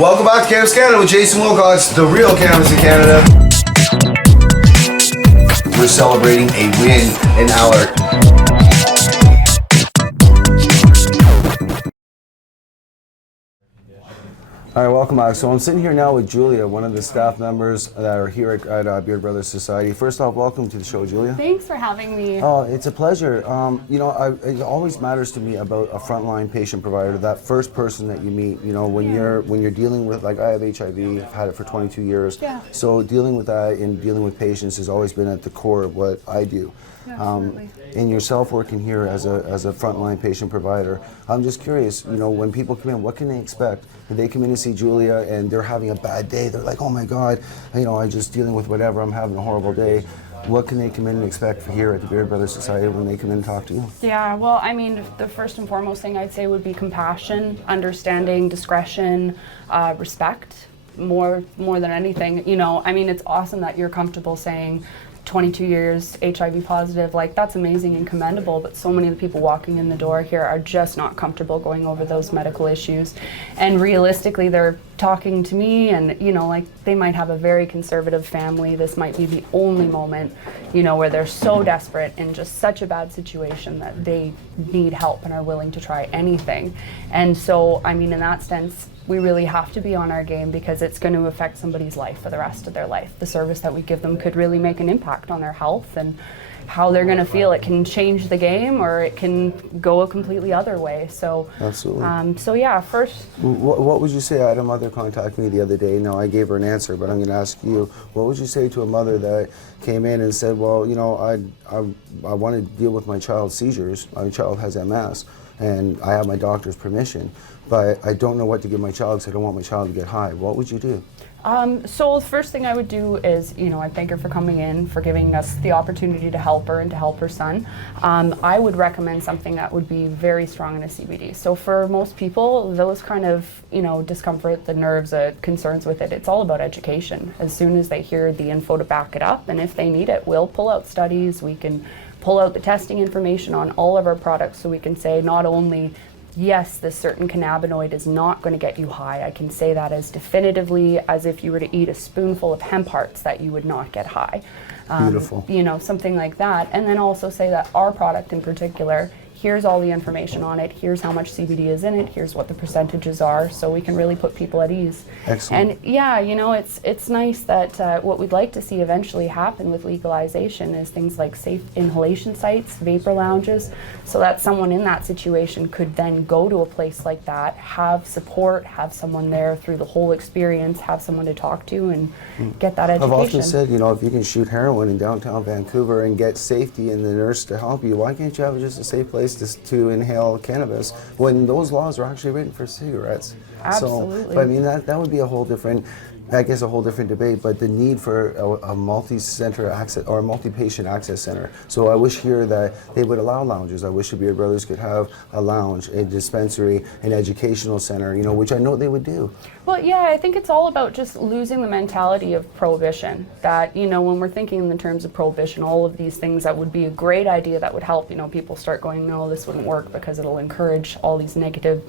Welcome back to Cannabis Canada with Jason Wilcox, the real cannabis in Canada. We're celebrating a win in our All right, welcome back. So I'm sitting here now with Julia, one of the staff members that are here at Beard Brothers Society. First off, welcome to the show, Julia. Thanks for having me. Oh, it's a pleasure. It always matters to me about a frontline patient provider, that first person that you meet. You know, when you're dealing with, like, I have HIV, I've had it for 22 years. Yeah. So dealing with that and dealing with patients has always been at the core of what I do. And yourself working here as a frontline patient provider, I'm just curious, you know, when people come in, what can they expect? If they come in to see Julia and they're having a bad day, they're like, oh my God, you know, I'm just dealing with whatever, I'm having a horrible day. What can they come in and expect here at the Beard Brothers Society when they come in and talk to you? Yeah, well, I mean, the first and foremost thing I'd say would be compassion, understanding, discretion, respect, more than anything. You know, I mean, it's awesome that you're comfortable saying 22 years HIV positive, like that's amazing and commendable, but so many of the people walking in the door here are just not comfortable going over those medical issues. And realistically, they're talking to me and, you know, like they might have a very conservative family. This might be the only moment, you know, where they're so desperate in just such a bad situation that they need help and are willing to try anything. And so, I mean, in that sense, we really have to be on our game because it's going to affect somebody's life for the rest of their life. The service that we give them could really make an impact on their health and how they're going to feel. It can change the game or it can go a completely other way. So, absolutely. So yeah, first. What would you say? I had a mother contact me the other day. Now, I gave her an answer, but I'm going to ask you, what would you say to a mother that came in and said, well, you know, I want to deal with my child's seizures. My child has MS, and I have my doctor's permission, but I don't know what to give my child because I don't want my child to get high. What would you do? So the first thing I would do is, you know, I thank her for coming in, for giving us the opportunity to help her and to help her son. I would recommend something that would be very strong in a CBD. So for most people, those kind of, you know, discomfort, the nerves, concerns with it, it's all about education. As soon as they hear the info to back it up, and if they need it, we'll pull out studies, we can pull out the testing information on all of our products so we can say not only yes, this certain cannabinoid is not going to get you high. I can say that as definitively as if you were to eat a spoonful of hemp hearts that you would not get high. Beautiful. You know, something like that. And then also say that our product in particular, here's all the information on it, here's how much CBD is in it, here's what the percentages are, so we can really put people at ease. Excellent. And yeah, you know, it's nice that what we'd like to see eventually happen with legalization is things like safe inhalation sites, vapor lounges, so that someone in that situation could then go to a place like that, have support, have someone there through the whole experience, have someone to talk to and get that education. I've often said, you know, if you can shoot heroin in downtown Vancouver and get safety and the nurse to help you, why can't you have just a safe place to inhale cannabis when those laws are actually written for cigarettes? Absolutely. So, but I mean, that would be a whole different, I guess, a whole different debate, but the need for a multi-center access or a multi-patient access center. So I wish here that they would allow lounges. I wish the Beard Brothers could have a lounge, a dispensary, an educational center, you know, which I know they would do. Well, yeah, I think it's all about just losing the mentality of prohibition. That, you know, when we're thinking in the terms of prohibition, all of these things that would be a great idea that would help, you know, people start going, no, this wouldn't work because it'll encourage all these negative,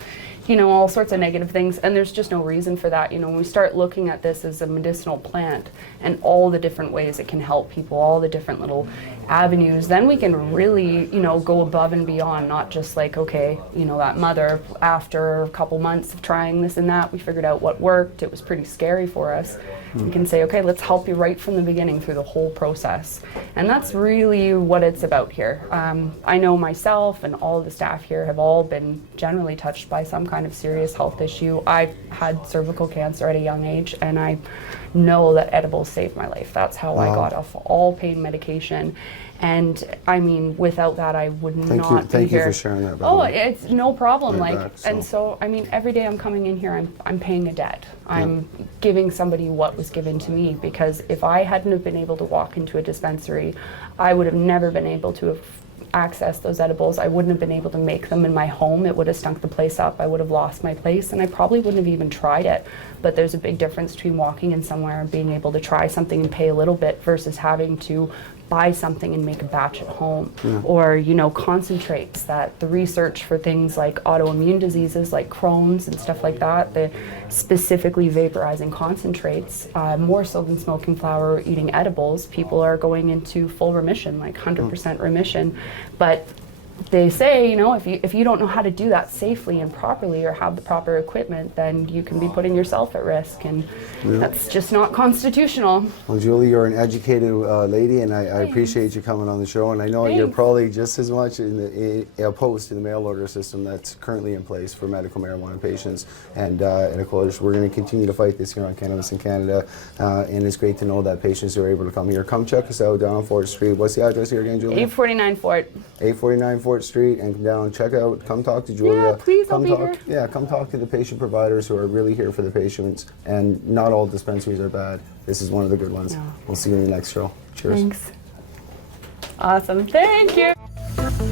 you know, all sorts of negative things. And there's just no reason for that. You know, when we start looking at this as a medicinal plant and all the different ways it can help people, all the different little avenues, then we can really, you know, go above and beyond, not just like, okay, you know, that mother, after a couple months of trying this and that, we figured out what worked. It was pretty scary for us. We can say, okay, let's help you right from the beginning through the whole process. And that's really what it's about here. I know myself and all of the staff here have all been generally touched by some kind of serious health issue. I had cervical cancer at a young age, and I know that edibles saved my life. That's how I got off all pain medication. And I mean, without that, I would not be here. Thank you for sharing that. Oh, it's no problem. And so, I mean, every day I'm coming in here, I'm paying a debt. I'm giving somebody what was given to me, because if I hadn't have been able to walk into a dispensary, I would have never been able to have accessed those edibles, I wouldn't have been able to make them in my home. It would have stunk the place up. I would have lost my place, and I probably wouldn't have even tried it. But there's a big difference between walking in somewhere and being able to try something and pay a little bit versus having to buy something and make a batch at home. Or, you know, concentrates, that the research for things like autoimmune diseases like Crohn's and stuff like that, the specifically vaporizing concentrates, more so than smoking flower or eating edibles, people are going into full remission, like 100% remission. But they say, you know, if you don't know how to do that safely and properly or have the proper equipment, then you can be putting yourself at risk, and that's just not constitutional. Well, Julie, you're an educated lady, and I appreciate you coming on the show. And I know you're probably just as much opposed to the mail order system that's currently in place for medical marijuana patients. And of course, we're going to continue to fight this here on Cannabis in Canada. And it's great to know that patients are able to come here. Come check us out down on Fort Street. What's the address here again, Julia? 849 Fort. 849 Fort Street, and come down, check out, come talk to Julia. Yeah, please, come I'll be talk, here. Yeah, come talk to the patient providers who are really here for the patients. And not all dispensaries are bad. This is one of the good ones. No. We'll see you in the next show. Cheers. Thanks. Awesome. Thank you.